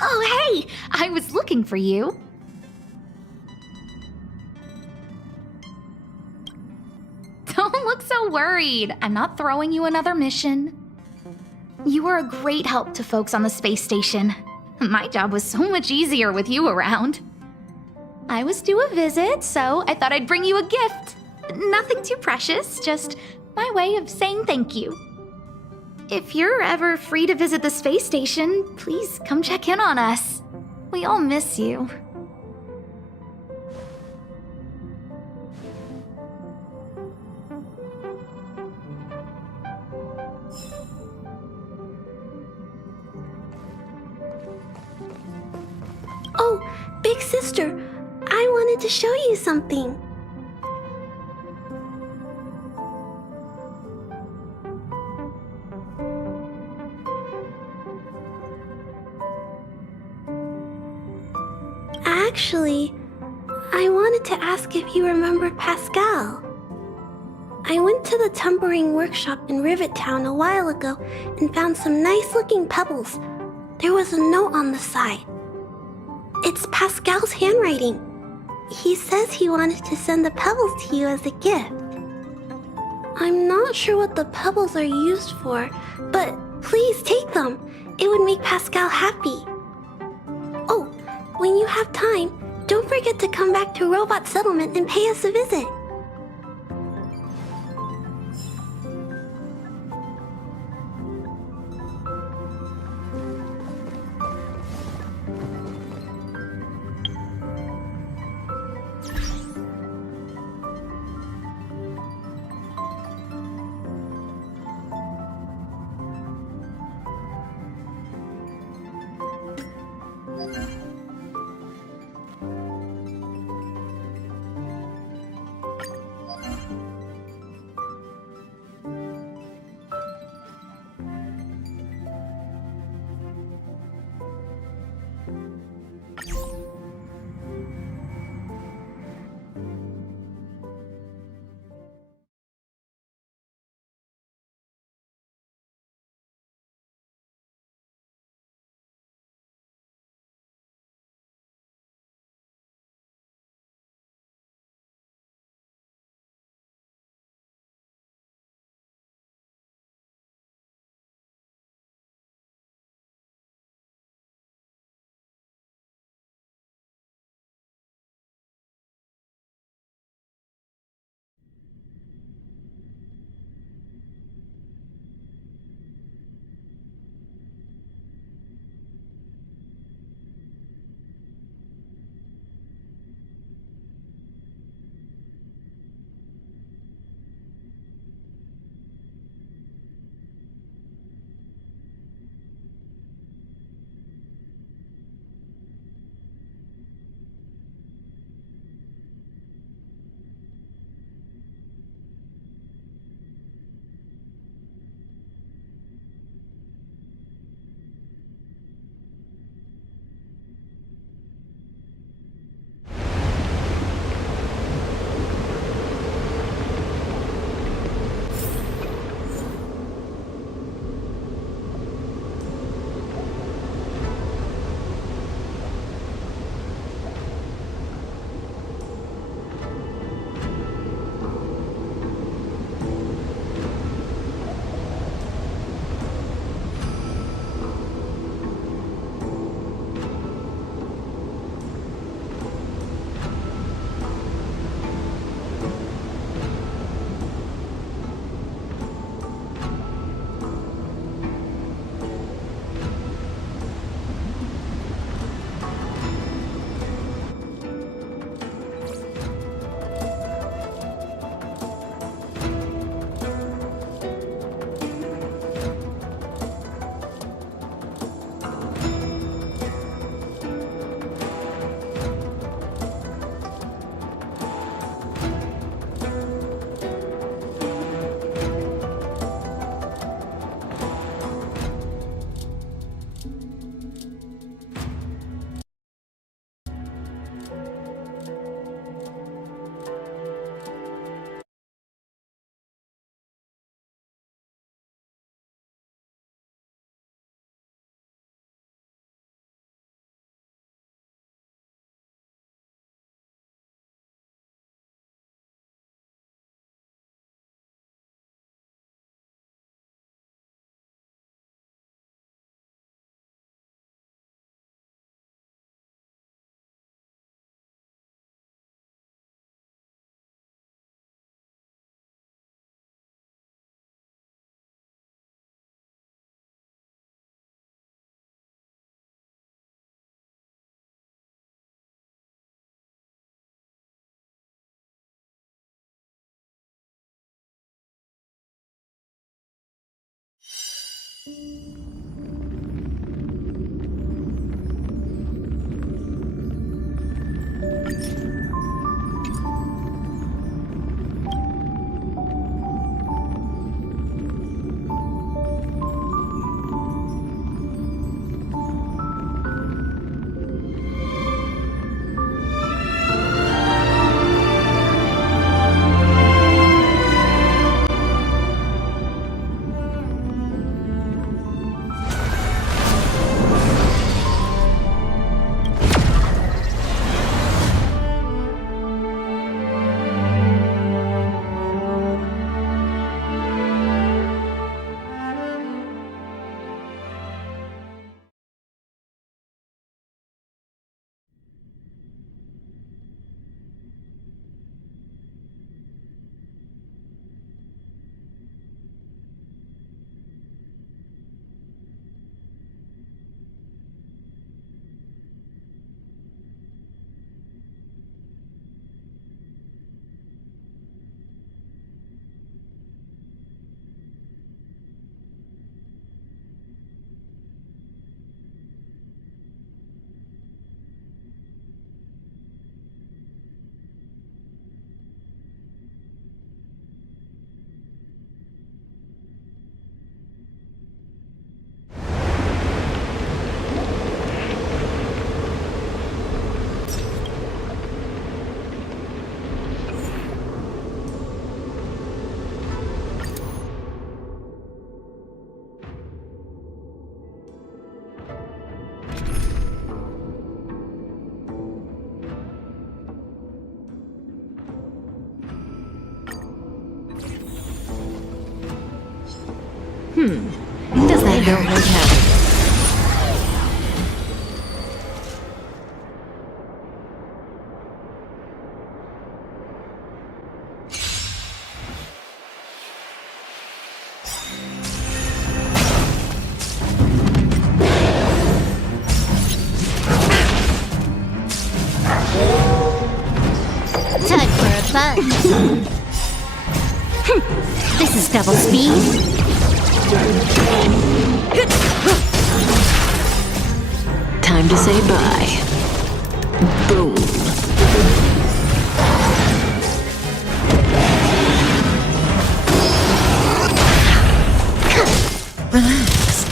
Oh, hey! I was looking for you. Don't look so worried. I'm not throwing you another mission. You were a great help to folks on the space station. My job was so much easier with you around. I was due a visit, so I thought I'd bring you a gift. Nothing too precious, just my way of saying thank you. If you're ever free to visit the space station, please come check in on us. We all miss you. Oh, big sister, I wanted to show you something. Actually, I wanted to ask if you remember Pascal. I went to the tumbling workshop in Rivet Town a while ago and found some nice-looking pebbles. There was a note on the side. It's Pascal's handwriting. He says he wanted to send the pebbles to you as a gift. I'm not sure what the pebbles are used for, but please take them. It would make Pascal happy. Oh, when you have time, don't forget to come back to Robot Settlement and pay us a visit. Does that don't make happen? Time for a fun. This is double speed. Time to say bye. Boom. Relax.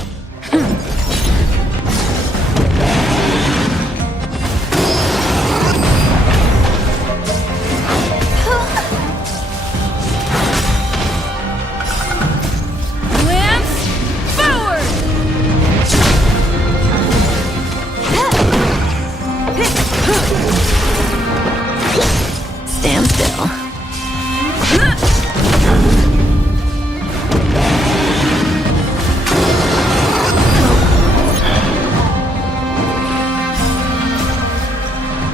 Stand still.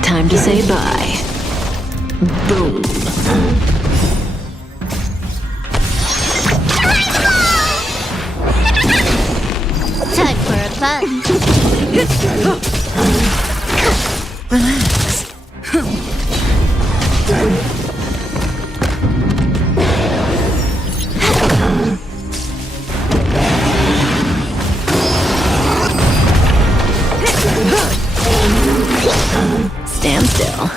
Time to say bye. Boom. Time for a fun. Relax. Stand still.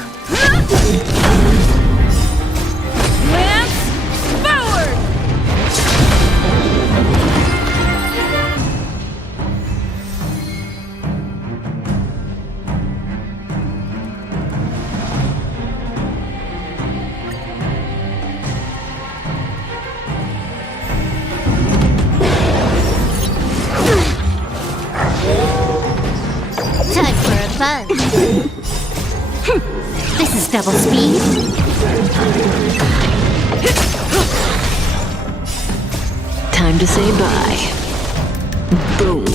Lance forward. Time for a fun. This is double speed. Time to say bye. Boom.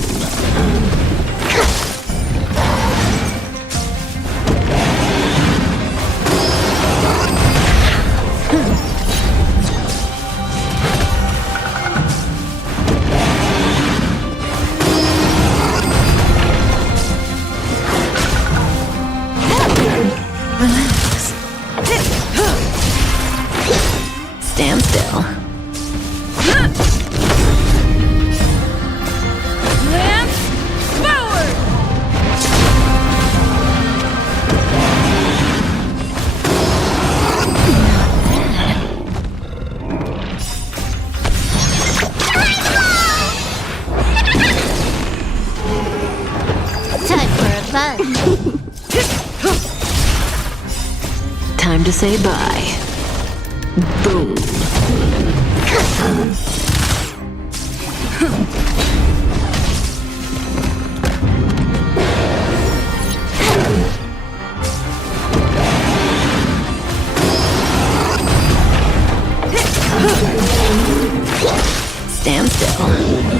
Relax. Stand still. say bye. Boom. Stand still.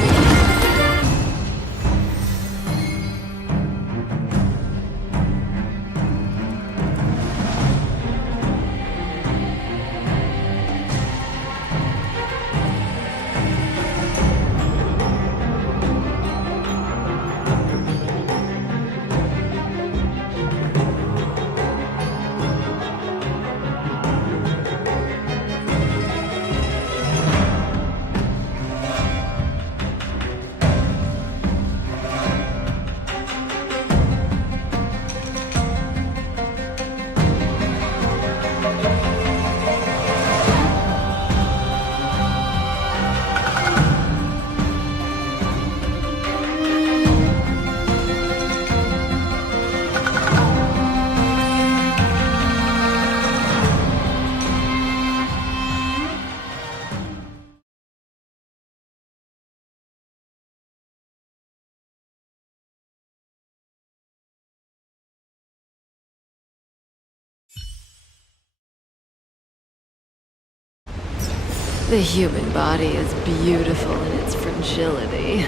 The human body is beautiful in its fragility.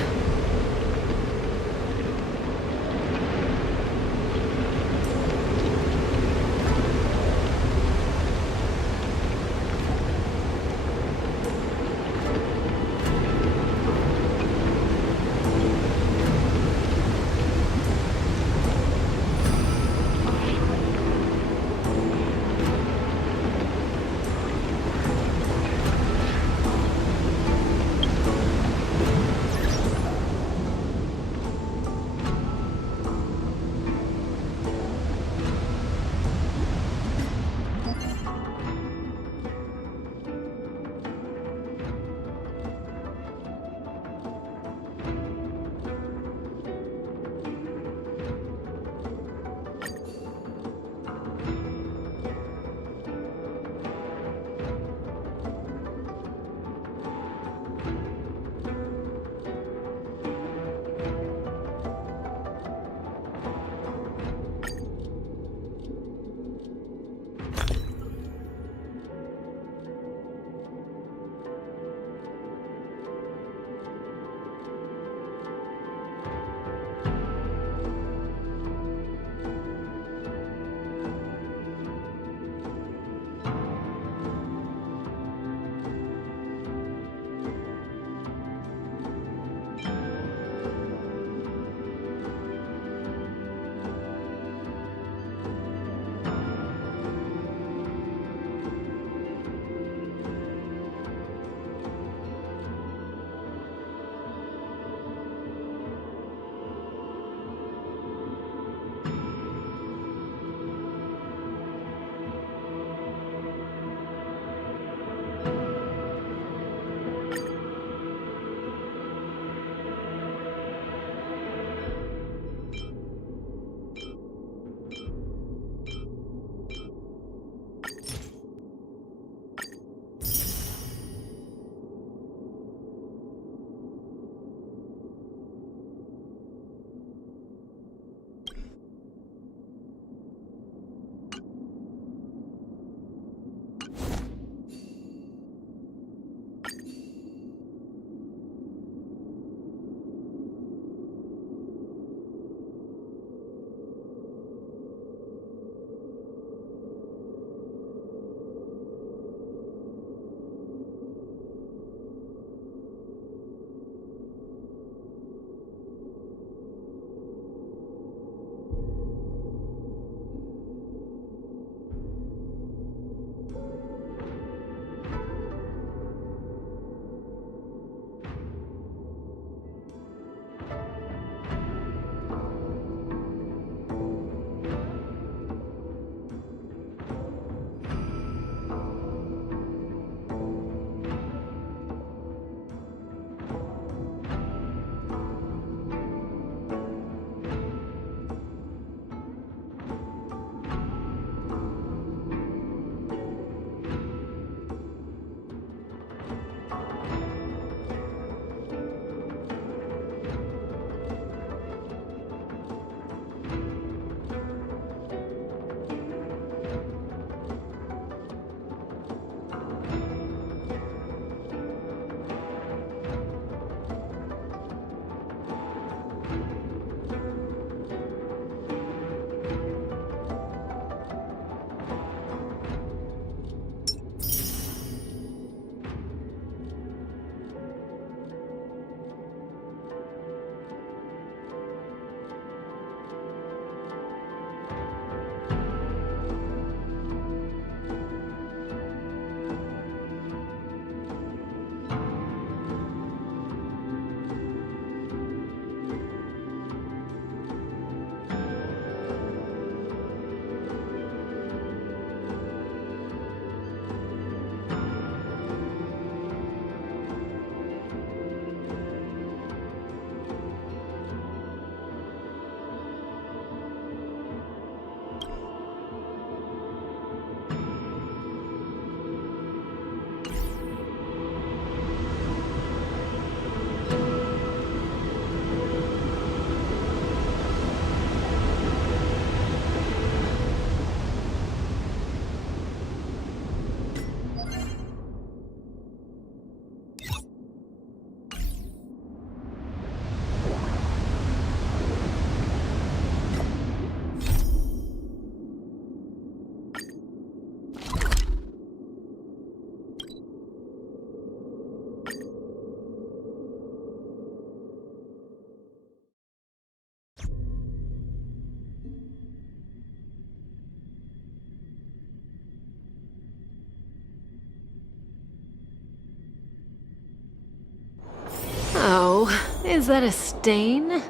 Is that a stain?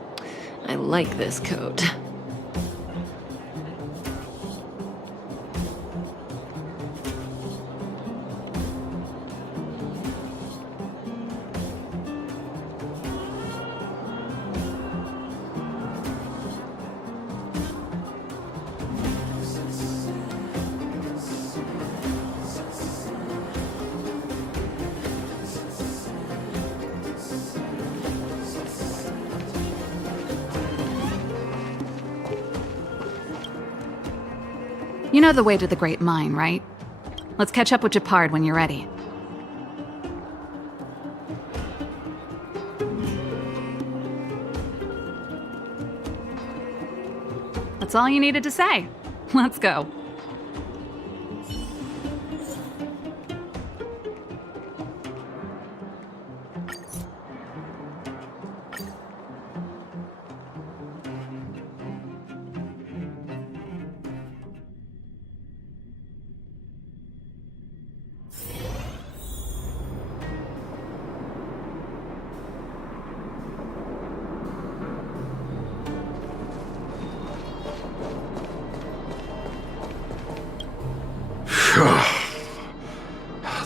I like this coat. You know the way to the Great Mine, right? Let's catch up with Gepard when you're ready. That's all you needed to say. Let's go.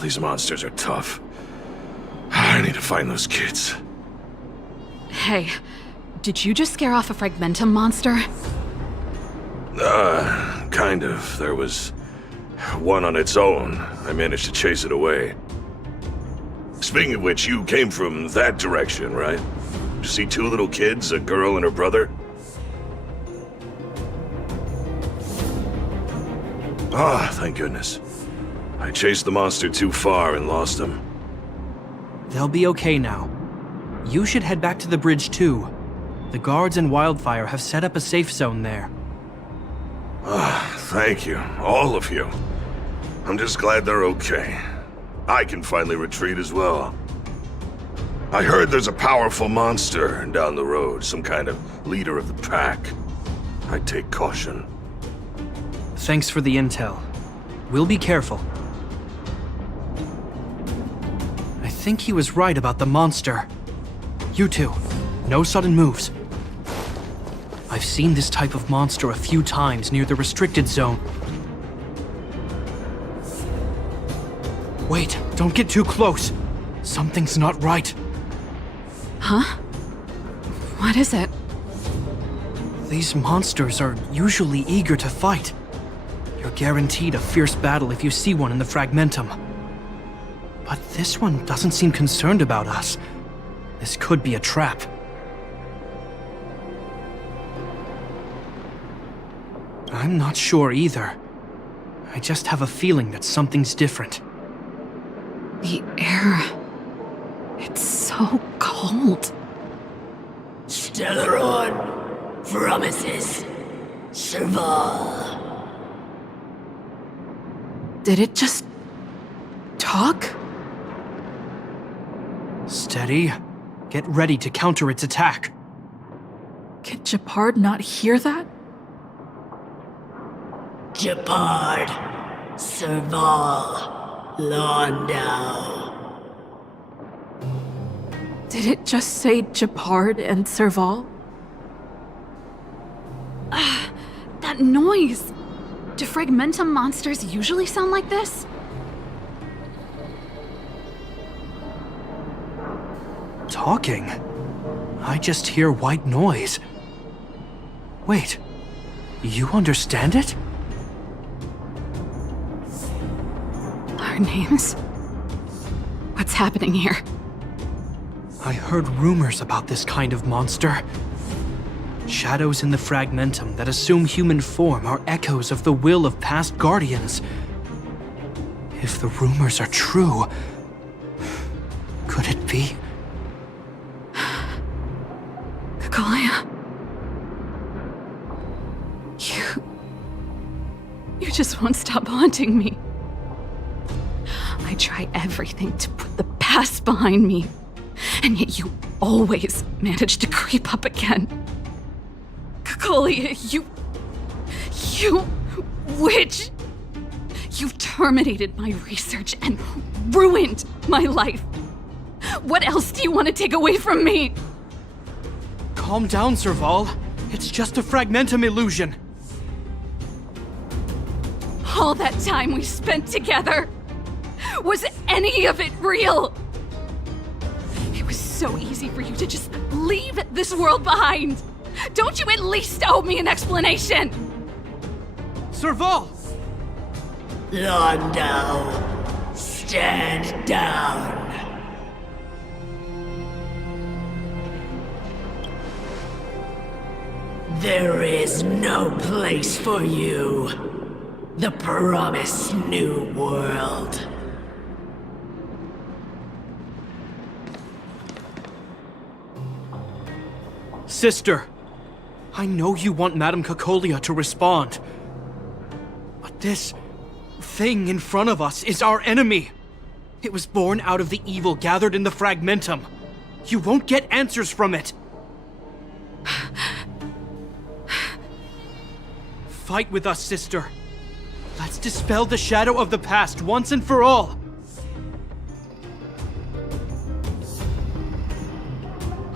These monsters are tough. I need to find those kids. Hey, did you just scare off a Fragmentum monster? Kind of. There was one on its own. I managed to chase it away. Speaking of which, you came from that direction, right? Did you see two little kids, a girl and her brother? Ah, thank goodness. I chased the monster too far and lost him. They'll be okay now. You should head back to the bridge too. The guards and Wildfire have set up a safe zone there. Thank you, all of you. I'm just glad they're okay. I can finally retreat as well. I heard there's a powerful monster down the road, some kind of leader of the pack. I'd take caution. Thanks for the intel. We'll be careful. I think he was right about the monster. You two, no sudden moves. I've seen this type of monster a few times near the restricted zone. Wait, don't get too close. Something's not right. Huh? What is it? These monsters are usually eager to fight. You're guaranteed a fierce battle if you see one in the Fragmentum. But this one doesn't seem concerned about us. This could be a trap. I'm not sure either. I just have a feeling that something's different. The air... It's so cold. Stellaron promises Serval. Did it just... talk? Steady. Get ready to counter its attack. Could Gepard not hear that? Gepard, Serval, Londau. Did it just say Gepard and Serval? That noise! Do Fragmentum monsters usually sound like this? Talking? I just hear white noise. Wait, you understand it? Our names? What's happening here? I heard rumors about this kind of monster. Shadows in the Fragmentum that assume human form are echoes of the will of past guardians. If the rumors are true, could it be? Cocolia? You just won't stop haunting me. I try everything to put the past behind me, and yet you always manage to creep up again. Cocolia, you witch! You've terminated my research and ruined my life. What else do you want to take away from me? Calm down, Serval. It's just a fragmentum illusion. All that time we spent together, was any of it real? It was so easy for you to just leave this world behind. Don't you at least owe me an explanation? Serval! Londo, stand down. There is no place for you. The promised new world. Sister, I know you want Madame Cocolia to respond. But this thing in front of us is our enemy. It was born out of the evil gathered in the fragmentum. You won't get answers from it. Fight with us, sister. Let's dispel the shadow of the past once and for all.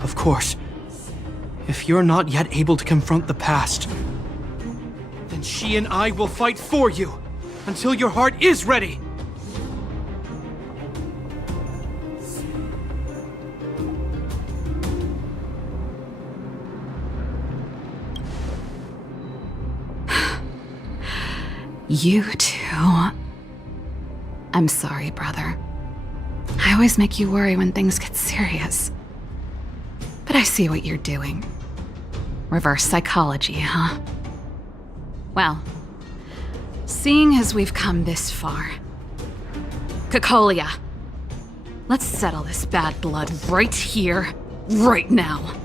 Of course, if you're not yet able to confront the past, then she and I will fight for you until your heart is ready. You too. I'm sorry, brother. I always make you worry when things get serious. But I see what you're doing. Reverse psychology, huh? Well, seeing as we've come this far, Cocolia, let's settle this bad blood right here, right now.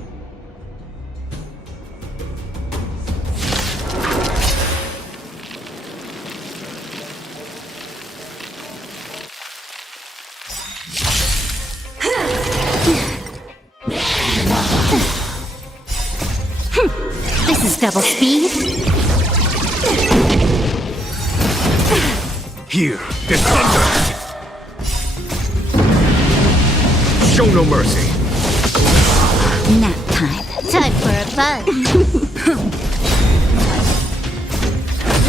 This is double speed. Here, there's thunder! Show no mercy. Nap time. Time for a buzz.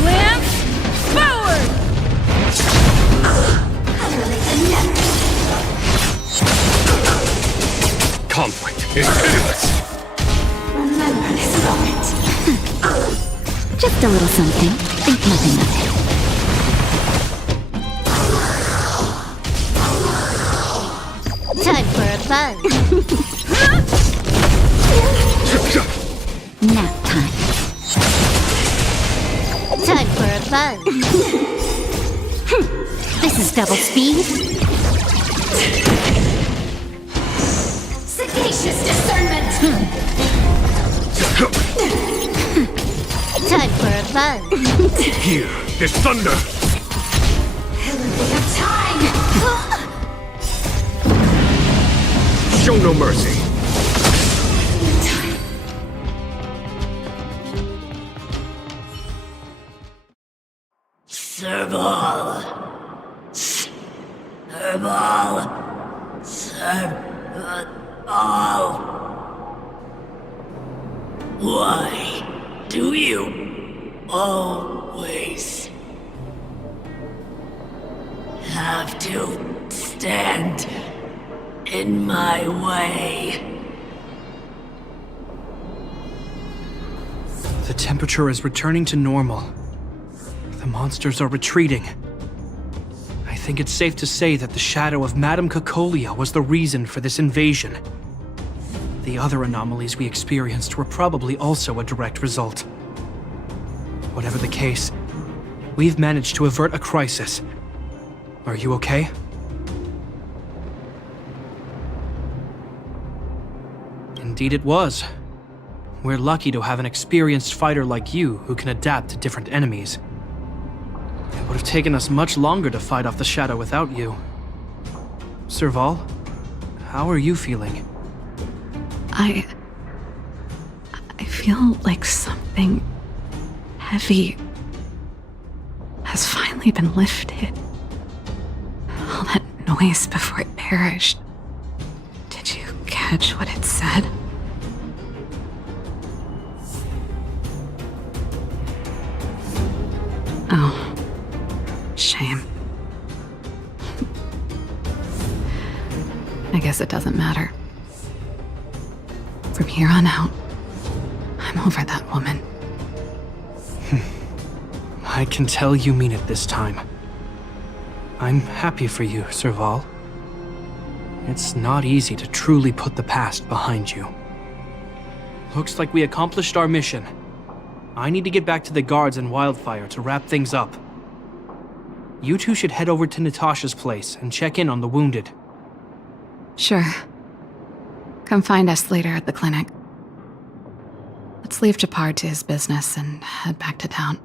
Lance, forward! Conflict is pitiless! Remember this moment. Just a little something. Think nothing of it. Time for a buzz. Nap time. Time for a buzz. This is double speed. Sagacious discernment. Time for a buzz. Here, there's thunder! Of time. Show no mercy. Serval. Serval. Serval. Why do you always have to stand in my way? The temperature is returning to normal. The monsters are retreating. I think it's safe to say that the shadow of Madame Cocolia was the reason for this invasion. The other anomalies we experienced were probably also a direct result. Whatever the case, we've managed to avert a crisis. Are you okay? Indeed it was. We're lucky to have an experienced fighter like you who can adapt to different enemies. It would have taken us much longer to fight off the shadow without you. Serval, how are you feeling? I feel like something heavy has finally been lifted. All that noise before it perished. Did you catch what it said? Oh, shame. I guess it doesn't matter. From here on out, I'm over that woman. I can tell you mean it this time. I'm happy for you, Serval. It's not easy to truly put the past behind you. Looks like we accomplished our mission. I need to get back to the guards and Wildfire to wrap things up. You two should head over to Natasha's place and check in on the wounded. Sure. Come find us later at the clinic. Let's leave Japar to his business and head back to town.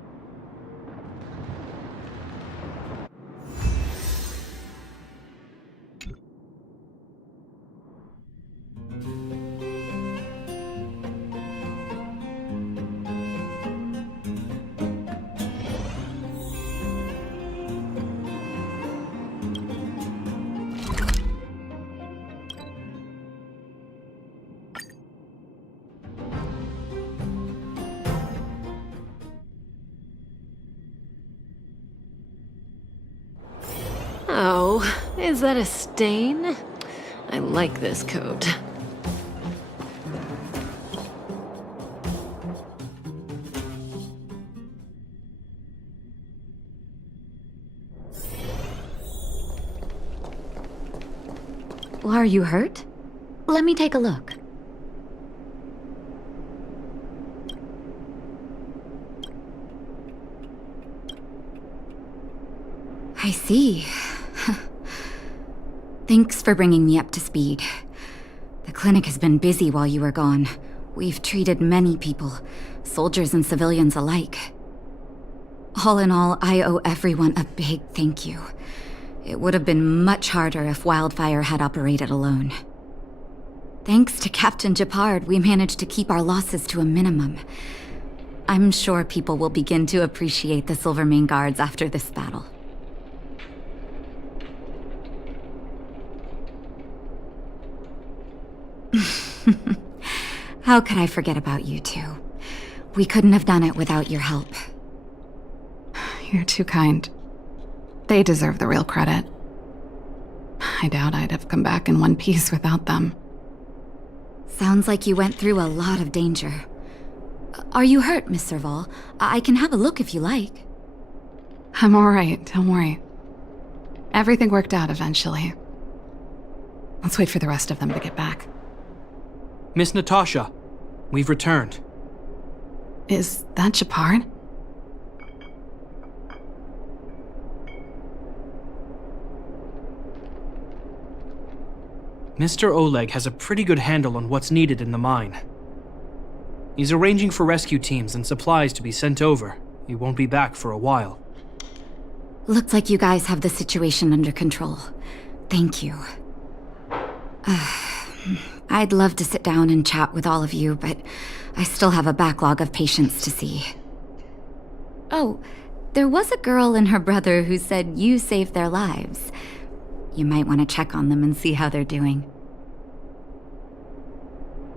Oh, is that a stain? I like this coat. Are you hurt? Let me take a look. I see. Thanks for bringing me up to speed. The clinic has been busy while you were gone. We've treated many people, soldiers and civilians alike. All in all, I owe everyone a big thank you. It would have been much harder if Wildfire had operated alone. Thanks to Captain Japard, we managed to keep our losses to a minimum. I'm sure people will begin to appreciate the Silvermane Guards after this battle. How could I forget about you two? We couldn't have done it without your help. You're too kind. They deserve the real credit. I doubt I'd have come back in one piece without them. Sounds like you went through a lot of danger. Are you hurt, Miss Serval? I can have a look if you like. I'm alright, don't worry. Everything worked out eventually. Let's wait for the rest of them to get back. Miss Natasha, we've returned. Is that Japard? Mr. Oleg has a pretty good handle on what's needed in the mine. He's arranging for rescue teams and supplies to be sent over. He won't be back for a while. Looks like you guys have the situation under control. Thank you. I'd love to sit down and chat with all of you, but I still have a backlog of patients to see. Oh, there was a girl and her brother who said you saved their lives. You might want to check on them and see how they're doing.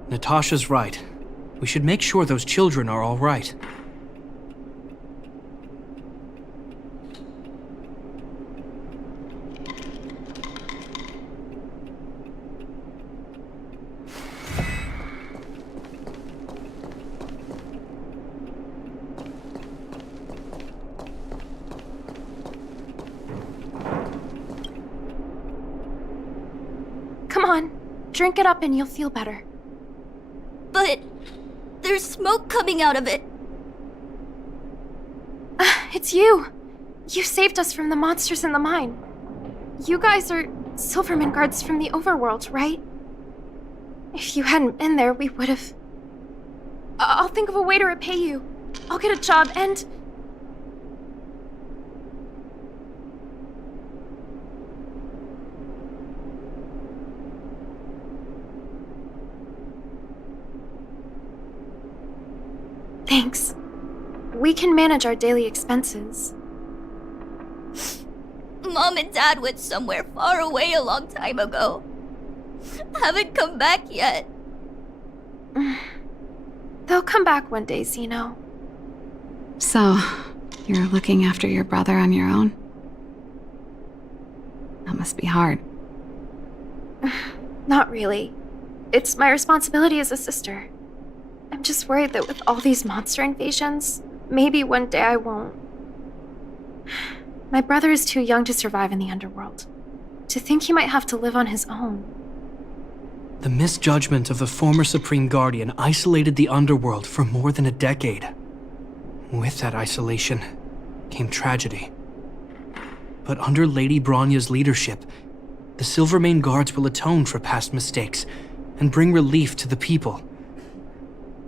Natasha's right. We should make sure those children are all right. Come on, drink it up and you'll feel better. But there's smoke coming out of it. It's you! You saved us from the monsters in the mine. You guys are Silvermane Guards from the overworld, right? If you hadn't been there, we would have... I'll think of a way to repay you. I'll get a job and... Thanks. We can manage our daily expenses. Mom and Dad went somewhere far away a long time ago. Haven't come back yet. They'll come back one day, Zeno. So, You're looking after your brother on your own? That must be hard. Not really. It's my responsibility as a sister. I'm just worried that with all these monster invasions, maybe one day I won't. My brother is too young to survive in the underworld. To think he might have to live on his own. The misjudgment of the former Supreme Guardian isolated the underworld for more than a decade. With that isolation came tragedy. But under Lady Bronya's leadership, the Silvermane Guards will atone for past mistakes and bring relief to the people.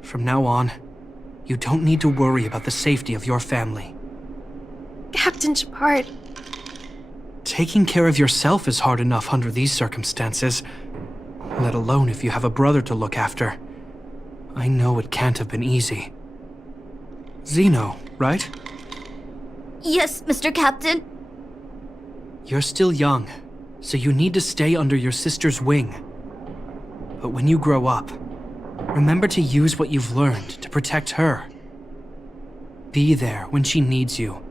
From now on, you don't need to worry about the safety of your family. Captain Gepard, Taking care of yourself is hard enough under these circumstances, let alone if you have a brother to look after. I know it can't have been easy. Zeno, right? Yes, Mr. Captain. You're still young, so you need to stay under your sister's wing. But when you grow up, remember to use what you've learned to protect her. Be there when she needs you,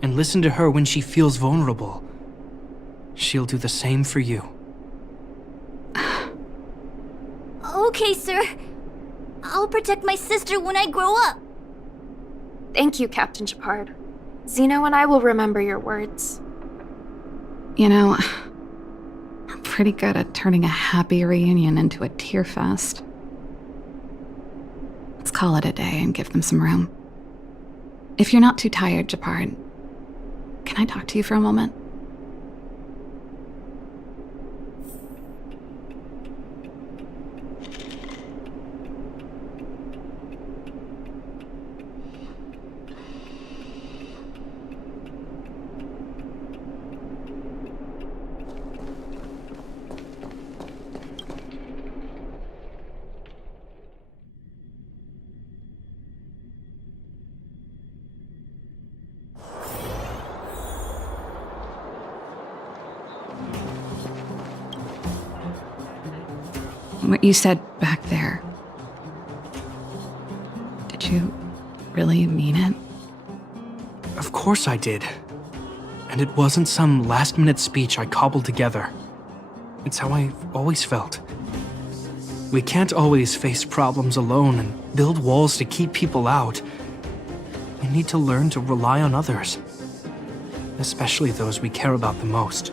and listen to her when she feels vulnerable. She'll do the same for you. Okay, sir. I'll protect my sister when I grow up. thank you, Captain Gepard. Zeno and I will remember your words. You know, I'm pretty good at turning a happy reunion into a tear fest. Let's call it a day and give them some room. If you're not too tired, Gepard, can I talk to you for a moment? What you said back there, did you really mean it? Of course I did. And it wasn't some last-minute speech I cobbled together. It's how I've always felt. We can't always face problems alone and build walls to keep people out. We need to learn to rely on others. Especially those we care about the most.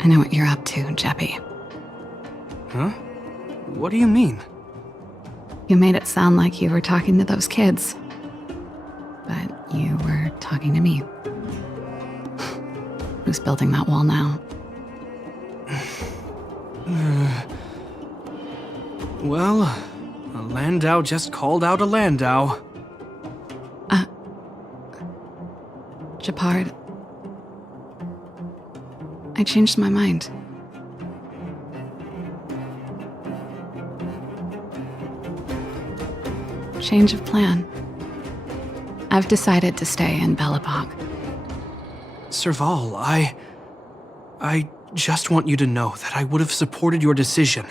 I know what you're up to, Jeppy. Huh? What do you mean? You made it sound like you were talking to those kids. But you were talking to me. Who's building that wall now? Well, a Landau just called out a Landau. Gepard, I changed my mind. Change of plan. I've decided to stay in Belobog. Serval, I just want you to know that I would have supported your decision,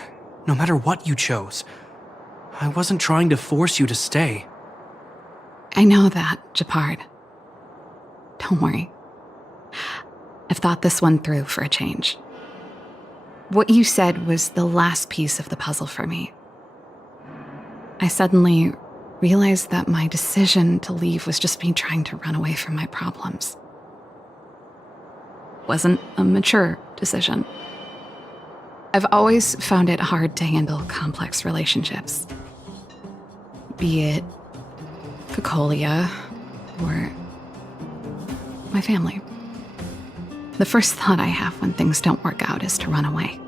no matter what you chose. I wasn't trying to force you to stay. I know that, Gepard. Don't worry. I've thought this one through for a change. What you said was the last piece of the puzzle for me. I suddenly realized that my decision to leave was just me trying to run away from my problems. Wasn't a mature decision. I've always found it hard to handle complex relationships. Be it Cocolia or my family. The first thought I have when things don't work out is to run away.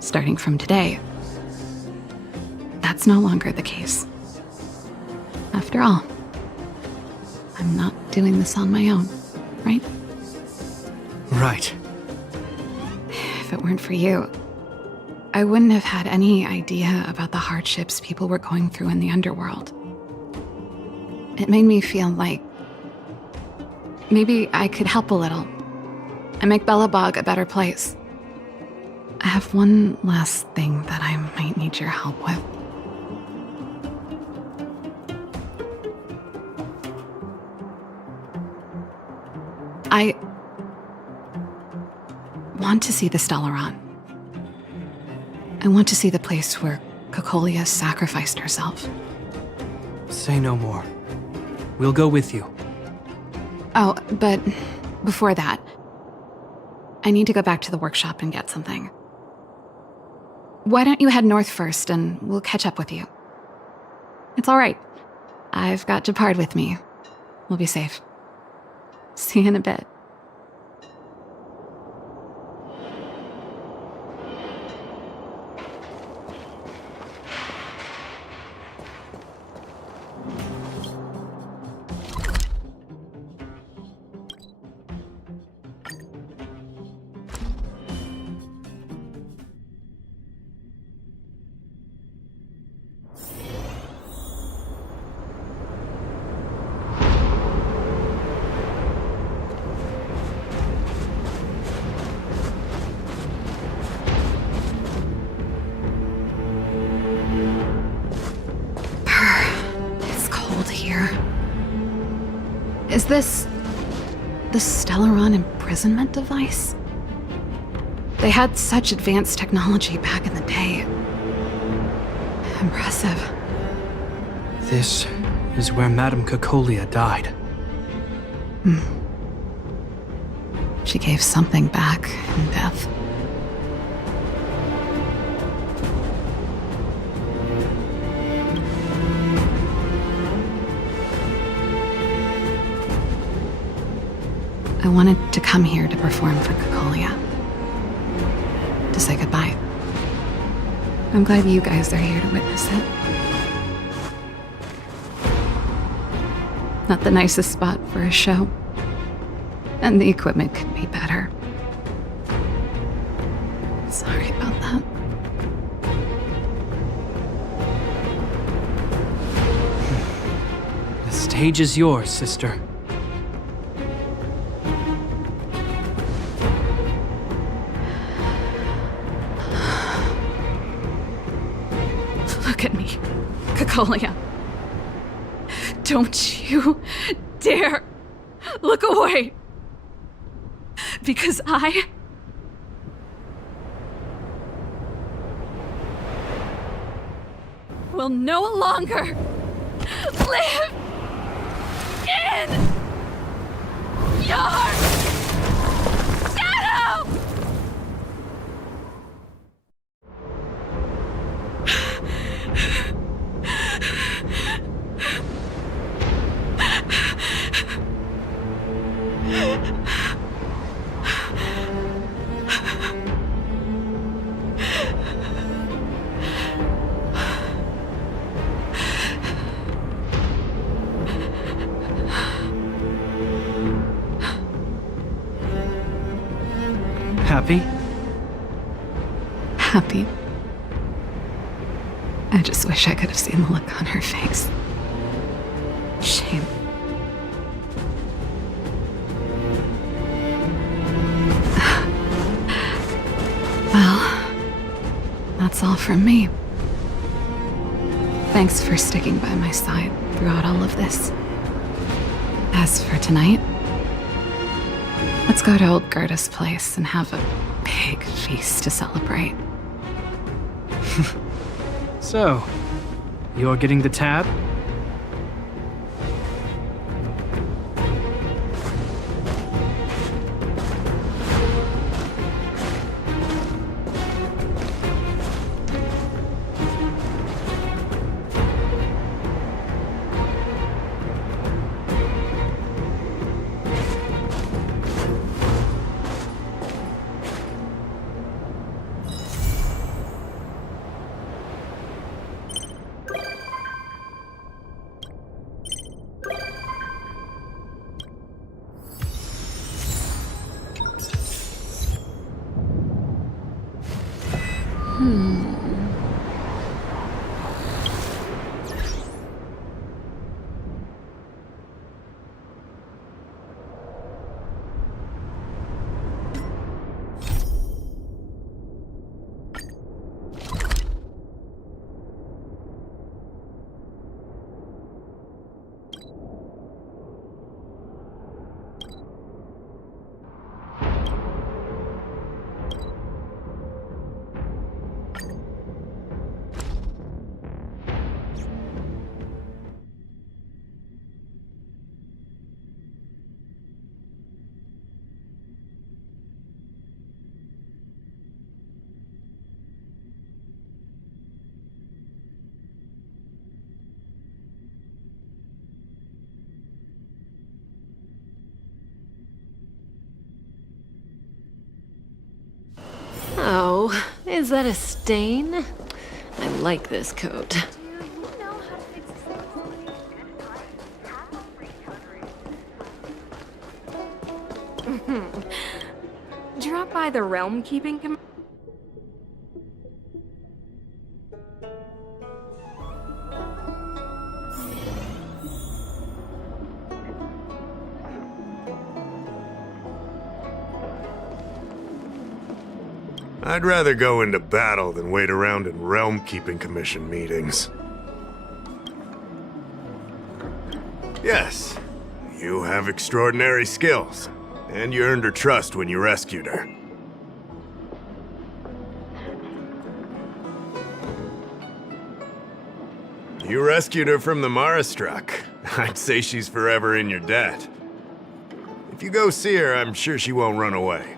Starting from today, that's no longer the case. After all, I'm not doing this on my own, right? Right. If it weren't for you, I wouldn't have had any idea about the hardships people were going through in the underworld. It made me feel like maybe I could help a little and make Belobog a better place. I have one last thing that I might need your help with. I want to see the Stellaron. I want to see the place where Cocolia sacrificed herself. Say no more. We'll go with you. Oh, but before that, I need to go back to the workshop and get something. Why don't you head north first and we'll catch up with you? It's all right. I've got Gepard with me. We'll be safe. See you in a bit. Is this the Stellaron imprisonment device? They had such advanced technology back in the day. Impressive. This is where Madame Cocolia died. She gave something back in death. I wanted to come here to perform for Cocolia. To say goodbye. I'm glad you guys are here to witness it. Not the nicest spot for a show. And the equipment could be better. Sorry about that. The stage is yours, sister. Look at me, Cocolia. Don't you dare look away. Because I will no longer live in your shadow! Happy? Happy. I just wish I could have seen the look on her face. Shame. Well, that's all from me. Thanks for sticking by my side throughout all of this. As for tonight, let's go to old Gerda's place and have a big feast to celebrate. So, you're getting the tab? Is that a stain? I like this coat. Drop by the Realm Keeping I'd rather go into battle than wait around in Realm Keeping Commission meetings. Yes, you have extraordinary skills, and you earned her trust when you rescued her. You rescued her from the Marastruck. I'd say she's forever in your debt. If you go see her, I'm sure she won't run away.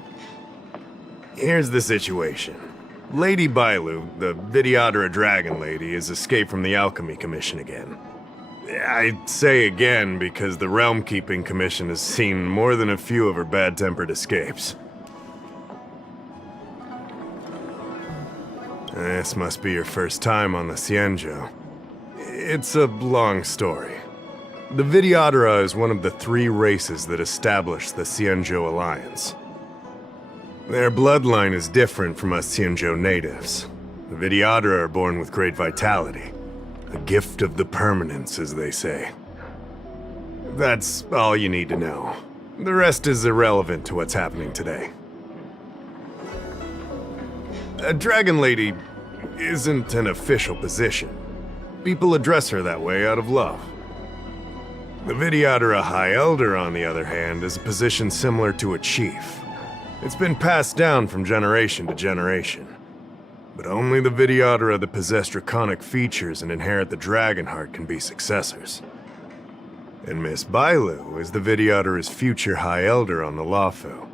Here's the situation. Lady Bailu, the Vidyadhara Dragon Lady, has escaped from the Alchemy Commission again. I say again because the Realm Keeping Commission has seen more than a few of her bad-tempered escapes. This must be your first time on the Xianzhou. It's a long story. The Vidyadhara is one of the 3 races that established the Xianzhou Alliance. Their bloodline is different from us Xianzhou natives. The Vidyadhara are born with great vitality. A gift of the permanence, as they say. That's all you need to know. The rest is irrelevant to what's happening today. A Dragon Lady isn't an official position. People address her that way out of love. The Vidyadhara High Elder, on the other hand, is a position similar to a chief. It's been passed down from generation to generation. But only the Vidyadhara that possess draconic features and inherit the Dragon Heart can be successors. And Miss Bailu is the Vidyadhara's future High Elder on the Luofu.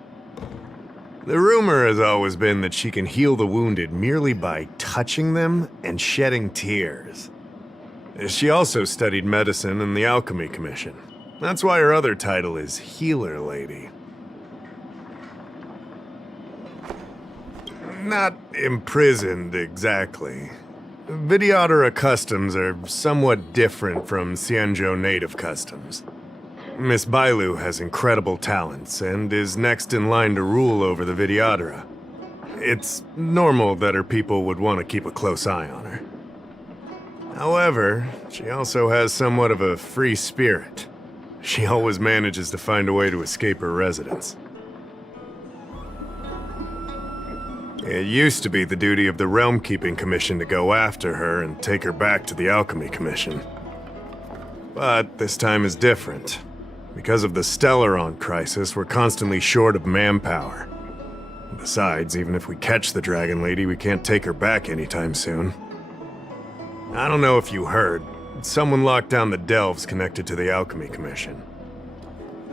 The rumor has always been that she can heal the wounded merely by touching them and shedding tears. She also studied medicine in the Alchemy Commission. That's why her other title is Healer Lady. Not imprisoned, exactly. Vidyadhara customs are somewhat different from Xianzhou native customs. Miss Bailu has incredible talents and is next in line to rule over the Vidyadhara. It's normal that her people would want to keep a close eye on her. However, she also has somewhat of a free spirit. She always manages to find a way to escape her residence. It used to be the duty of the Realm Keeping Commission to go after her and take her back to the Alchemy Commission. But this time is different. Because of the Stellaron crisis, we're constantly short of manpower. Besides, even if we catch the Dragon Lady, we can't take her back anytime soon. I don't know if you heard, someone locked down the delves connected to the Alchemy Commission.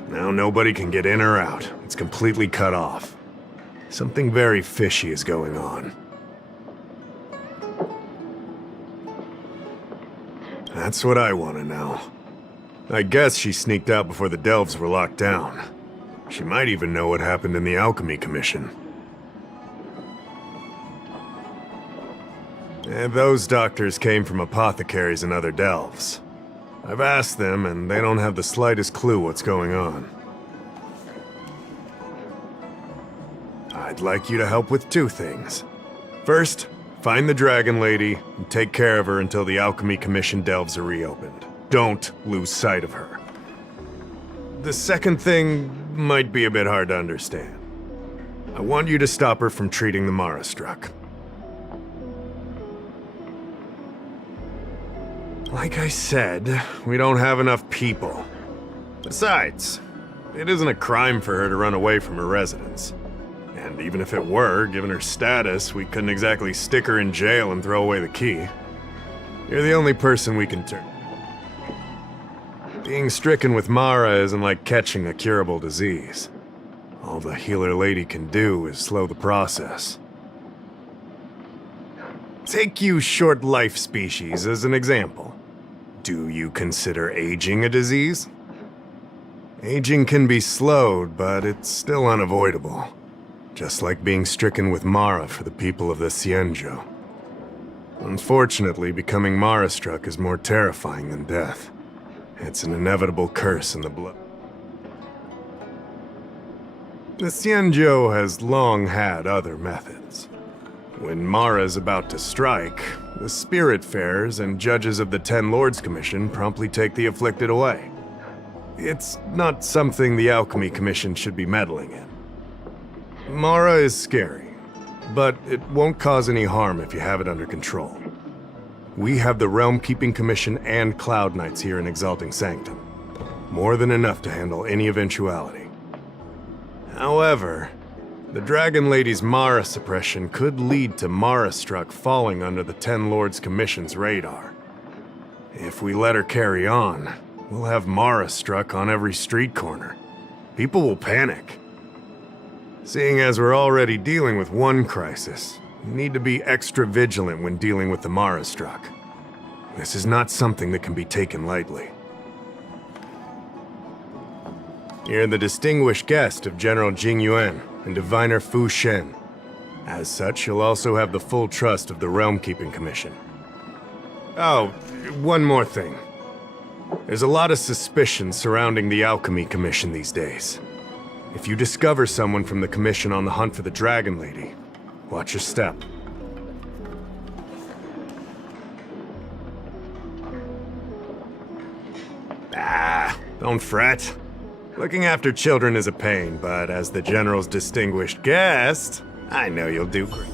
Now nobody can get in or out. It's completely cut off. Something very fishy is going on. That's what I want to know. I guess she sneaked out before the delves were locked down. She might even know what happened in the Alchemy Commission. And those doctors came from apothecaries and other delves. I've asked them, and they don't have the slightest clue what's going on. I'd like you to help with 2 things. First, find the Dragon Lady and take care of her until the Alchemy Commission delves are reopened. Don't lose sight of her. The second thing might be a bit hard to understand. I want you to stop her from treating the Marastruck. Like I said, we don't have enough people. Besides, it isn't a crime for her to run away from her residence. And even if it were, given her status, we couldn't exactly stick her in jail and throw away the key. You're the only person we can turn. Being stricken with Mara isn't like catching a curable disease. All the Healer Lady can do is slow the process. Take you short life species as an example. Do you consider aging a disease? Aging can be slowed, but it's still unavoidable. Just like being stricken with Mara for the people of the Xianzhou. Unfortunately, becoming Mara-struck is more terrifying than death. It's an inevitable curse in the blood. The Xianzhou has long had other methods. When Mara is about to strike, the Spiritfarers and judges of the Ten Lords Commission promptly take the afflicted away. It's not something the Alchemy Commission should be meddling in. Mara is scary, but it won't cause any harm if you have it under control. We have the Realm Keeping Commission and Cloud Knights here in Exalting Sanctum. More than enough to handle any eventuality. However, the Dragon Lady's Mara suppression could lead to Mara-struck falling under the Ten Lords Commission's radar. If we let her carry on, we'll have Mara-struck on every street corner. People will panic. Seeing as we're already dealing with one crisis, we need to be extra vigilant when dealing with the Mara-struck. This is not something that can be taken lightly. You're the distinguished guest of General Jing Yuan and Diviner Fu Shen. As such, you'll also have the full trust of the Realm Keeping Commission. Oh, one more thing. There's a lot of suspicion surrounding the Alchemy Commission these days. If you discover someone from the Commission on the hunt for the Dragon Lady, watch your step. Don't fret. Looking after children is a pain, but as the General's distinguished guest, I know you'll do great.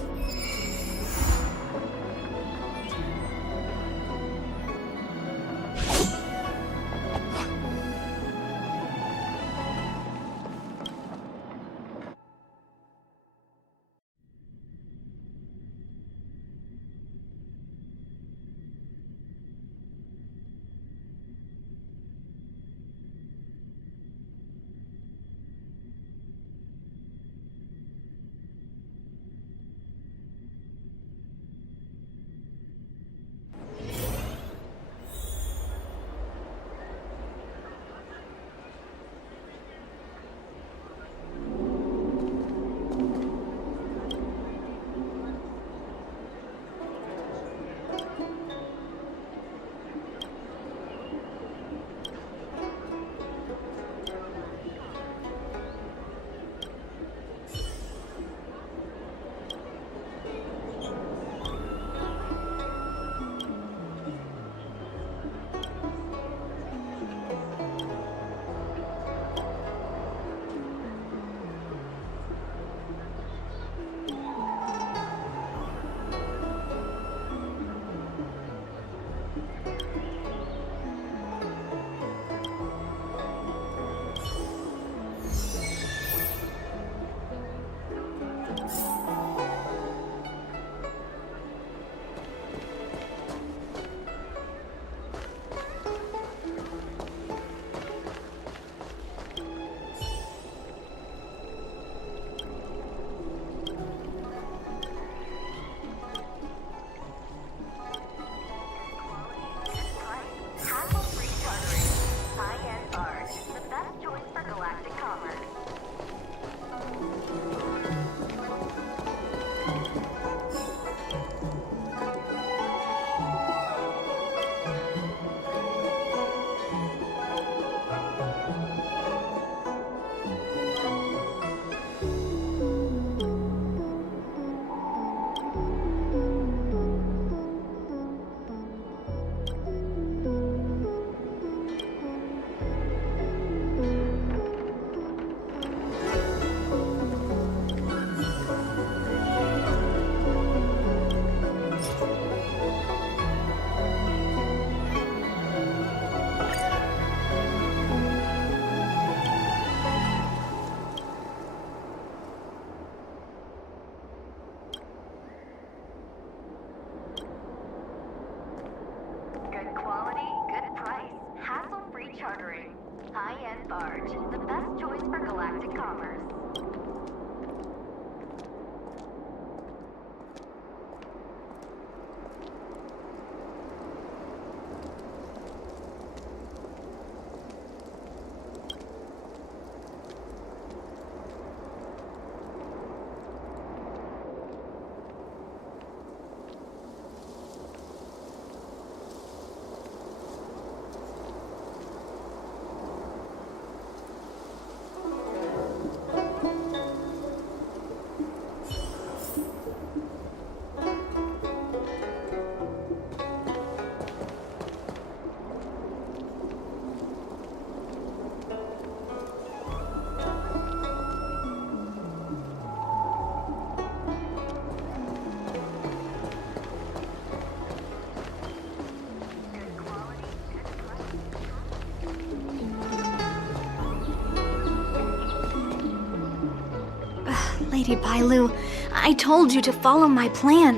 Lady Bailu. I told you to follow my plan.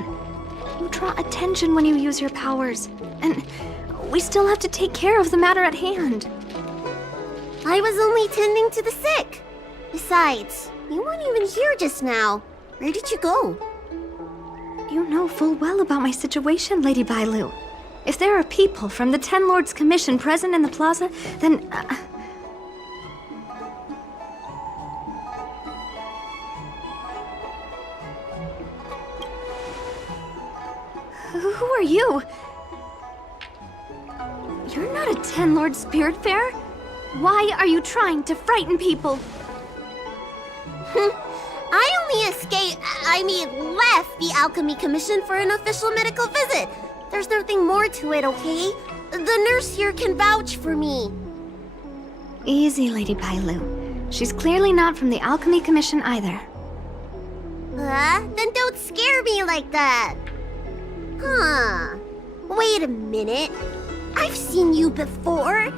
You draw attention when you use your powers, and we still have to take care of the matter at hand. I was only tending to the sick. Besides, you weren't even here just now. Where did you go? You know full well about my situation, Lady Bailu. If there are people from the Ten Lords Commission present in the plaza, then... Who are you? You're not a Ten Lord Spiritfarer. Why are you trying to frighten people? I only left the Alchemy Commission for an official medical visit. There's nothing more to it, okay? The nurse here can vouch for me. Easy, Lady Bailu. She's clearly not from the Alchemy Commission either. Then don't scare me like that. Huh. Wait a minute. I've seen you before. In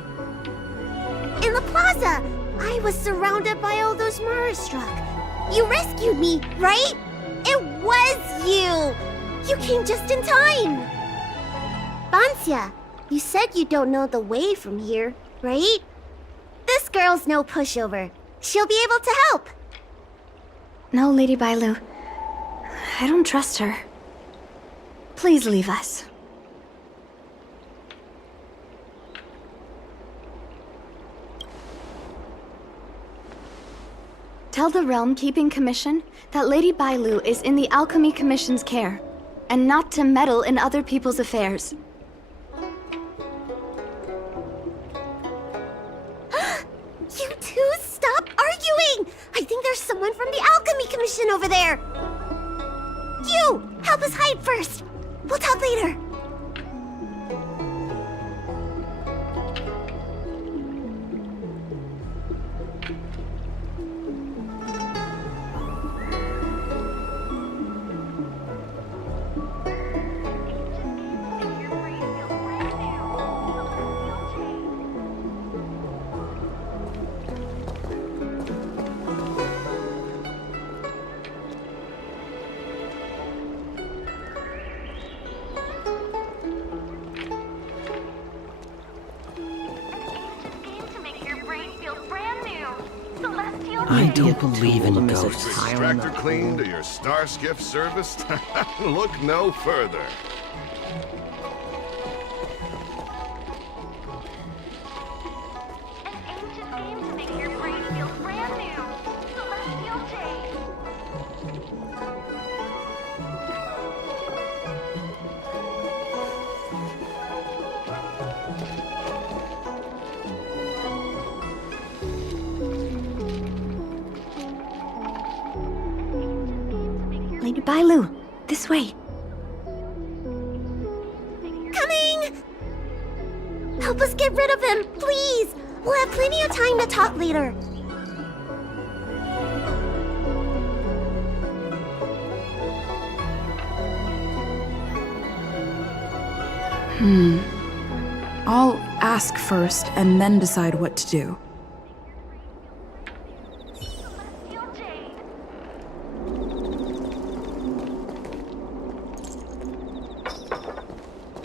the plaza, I was surrounded by all those Mara struck. You rescued me, right? It was you! You came just in time! Bansia, you said you don't know the way from here, right? This girl's no pushover. She'll be able to help. No, Lady Bailu. I don't trust her. Please leave us. Tell the Realm Keeping Commission that Lady Bailu is in the Alchemy Commission's care, and not to meddle in other people's affairs. You two, stop arguing! I think there's someone from the Alchemy Commission over there! You! Help us hide first! We'll talk later! I don't believe in ghosts. Extractor cleaned or your star skiff serviced? Look no further. Lady Bailu, this way. Coming! Help us get rid of him, please! We'll have plenty of time to talk later. I'll ask first and then decide what to do.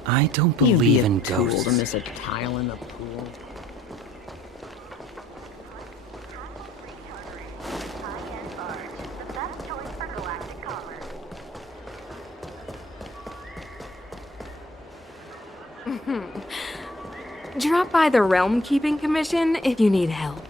I don't believe in Tool ghosts. to miss a tile in the pool. Drop by the Realm Keeping Commission if you need help.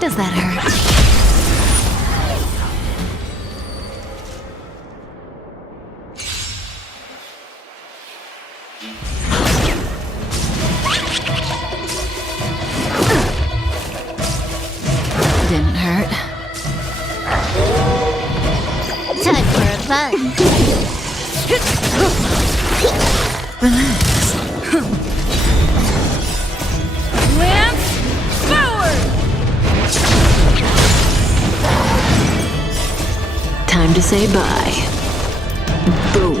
Does that hurt? Didn't hurt. Time for a fun. Relax. Lance forward! Time to say bye. Boom.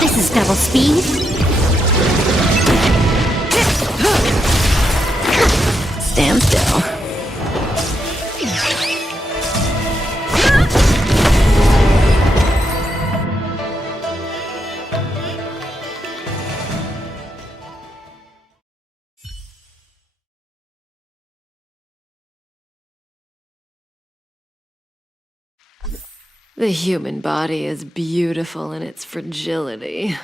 This is double speed. Stand still. The human body is beautiful in its fragility.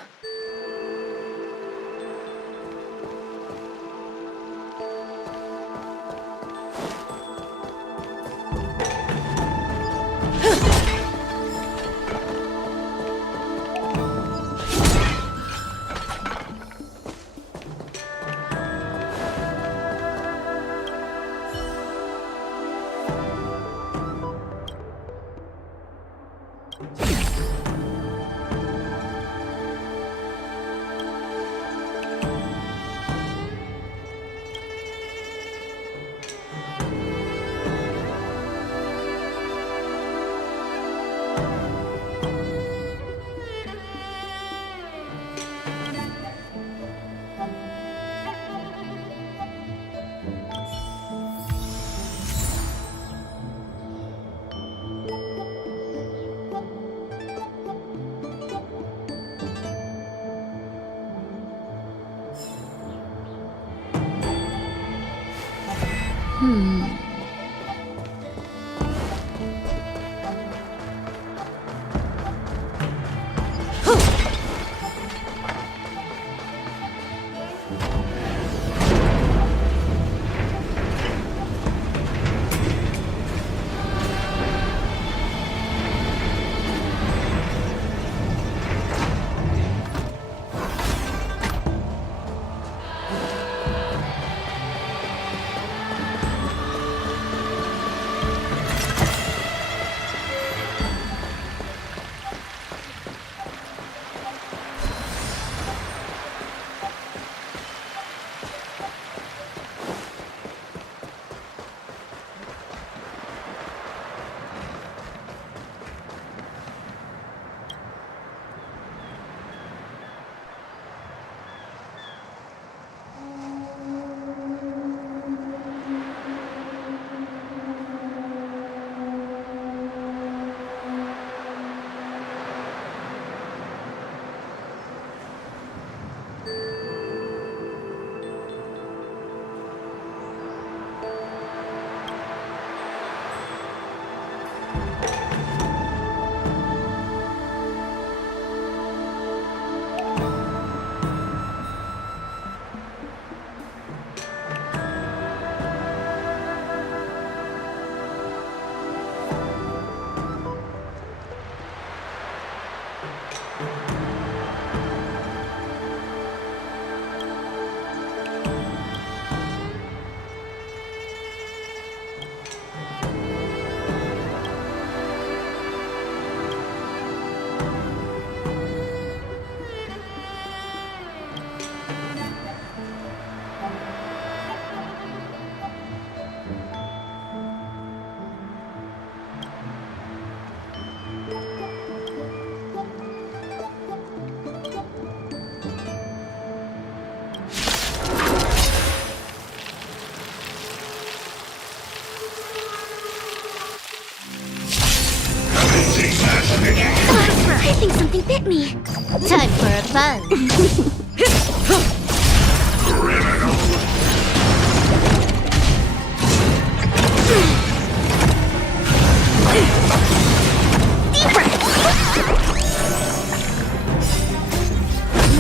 ready. Time for a fun.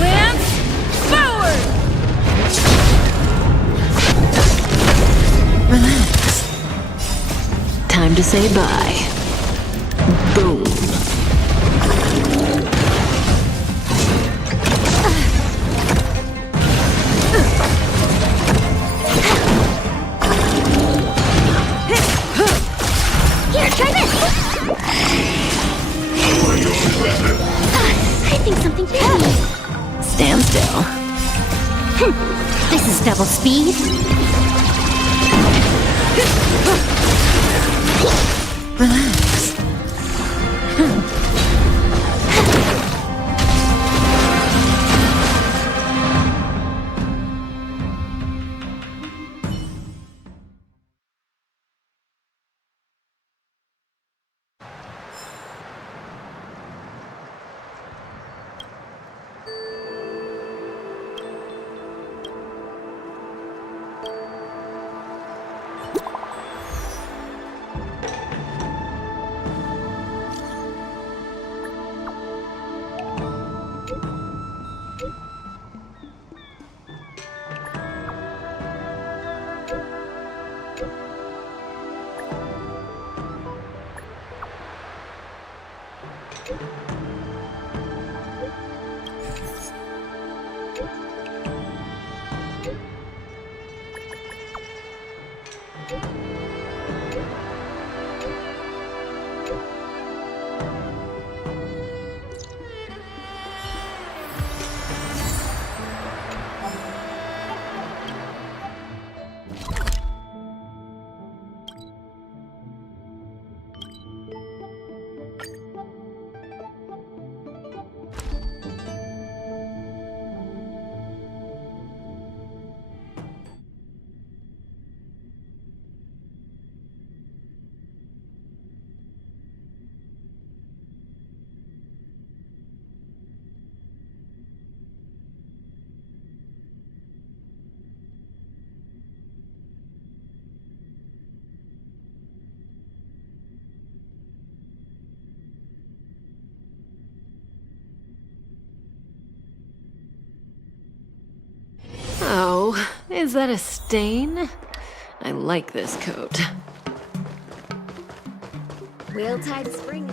Lance forward! Relax. Time to say bye. Boom. Here, try this! I think something hit me. Stand still. This is double speed. Relax. Oh, is that a stain? I like this coat. Wheel-tide springs.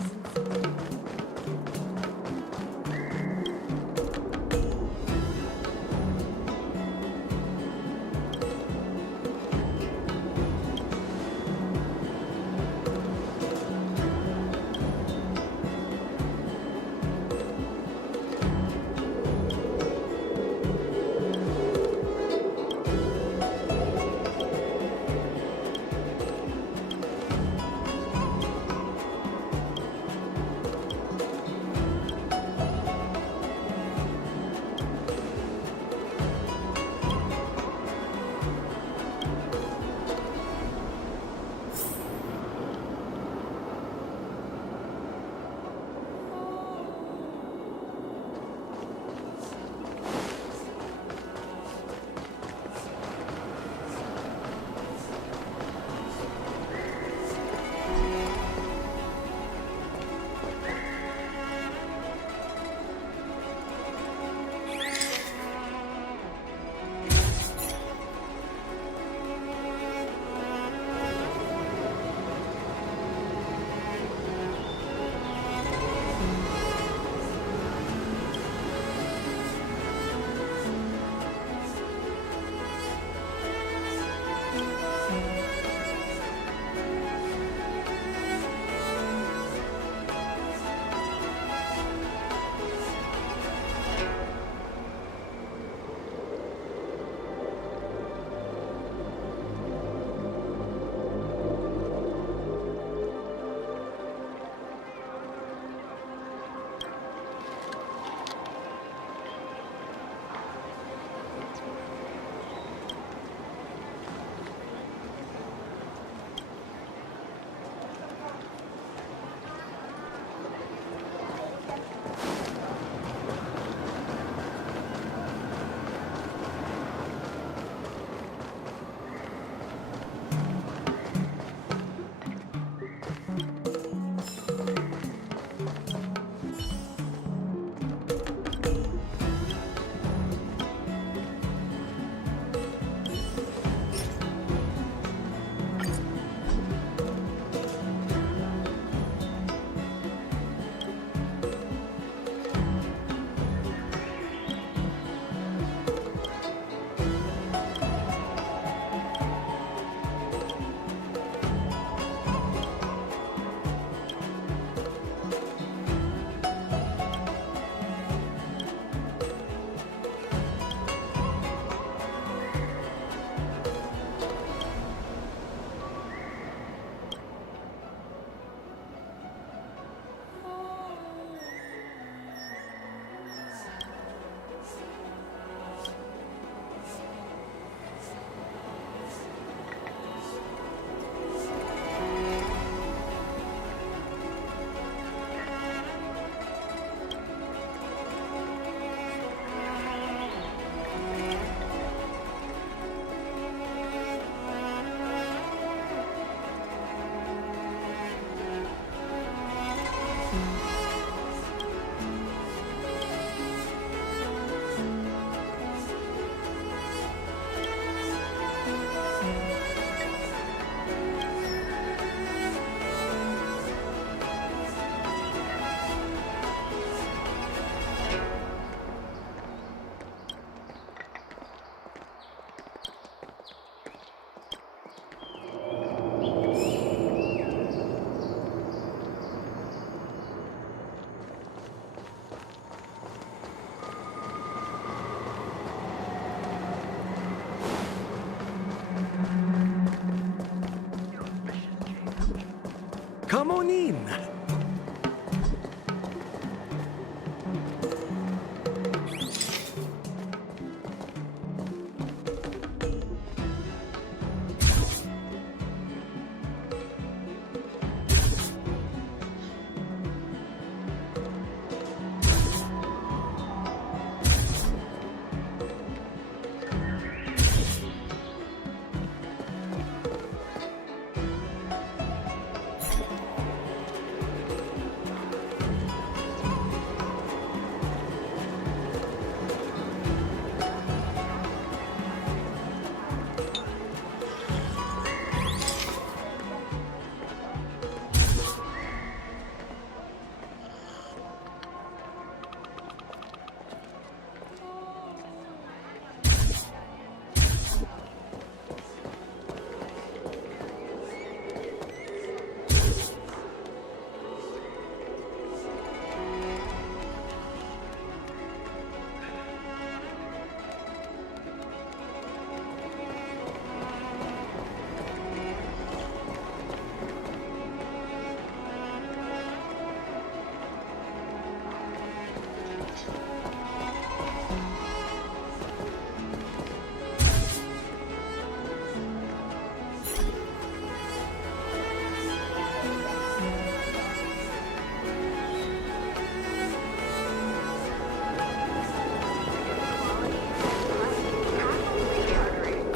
in!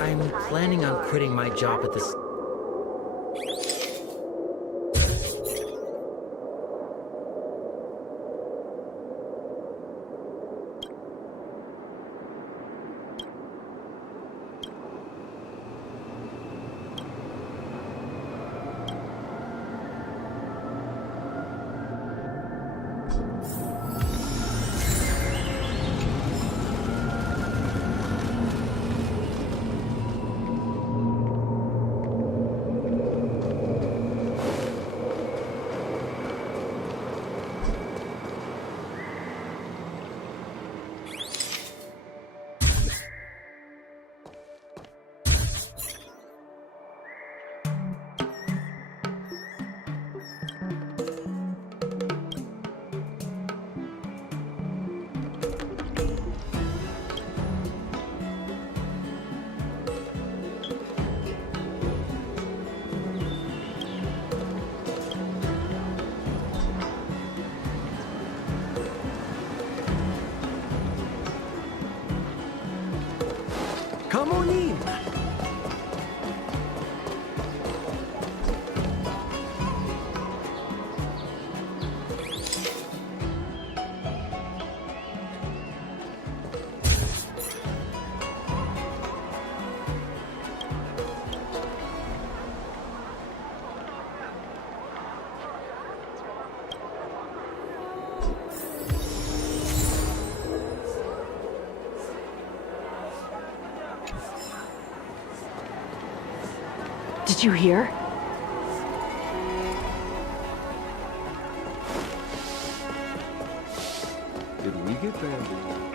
I'm planning on quitting my job at this. Come on in! Did you hear? Did we get bamboozled?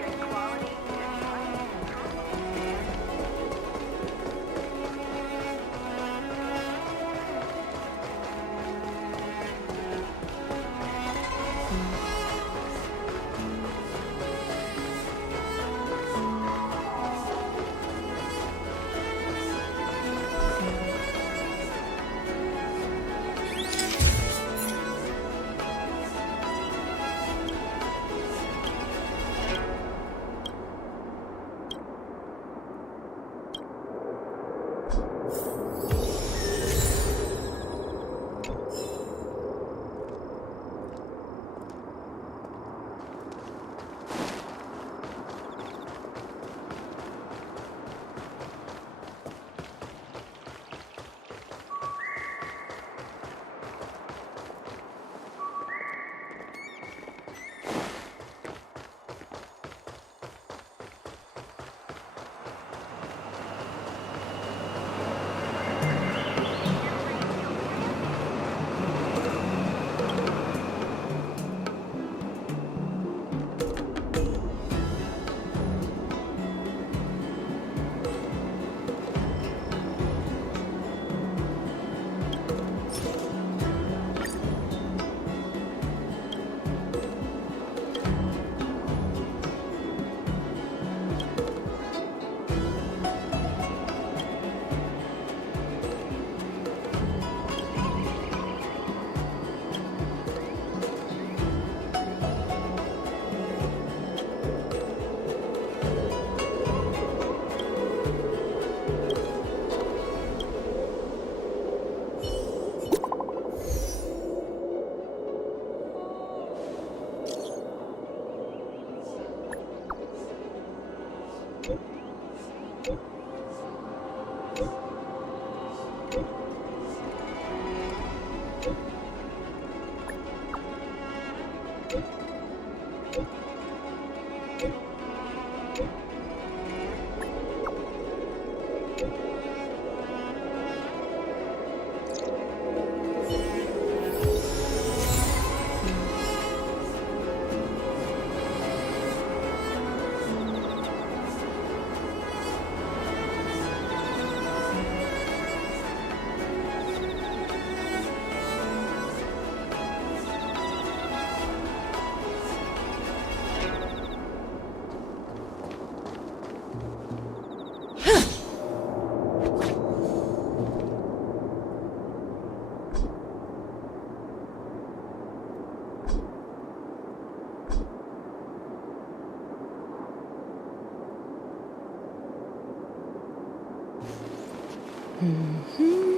Mm-hmm.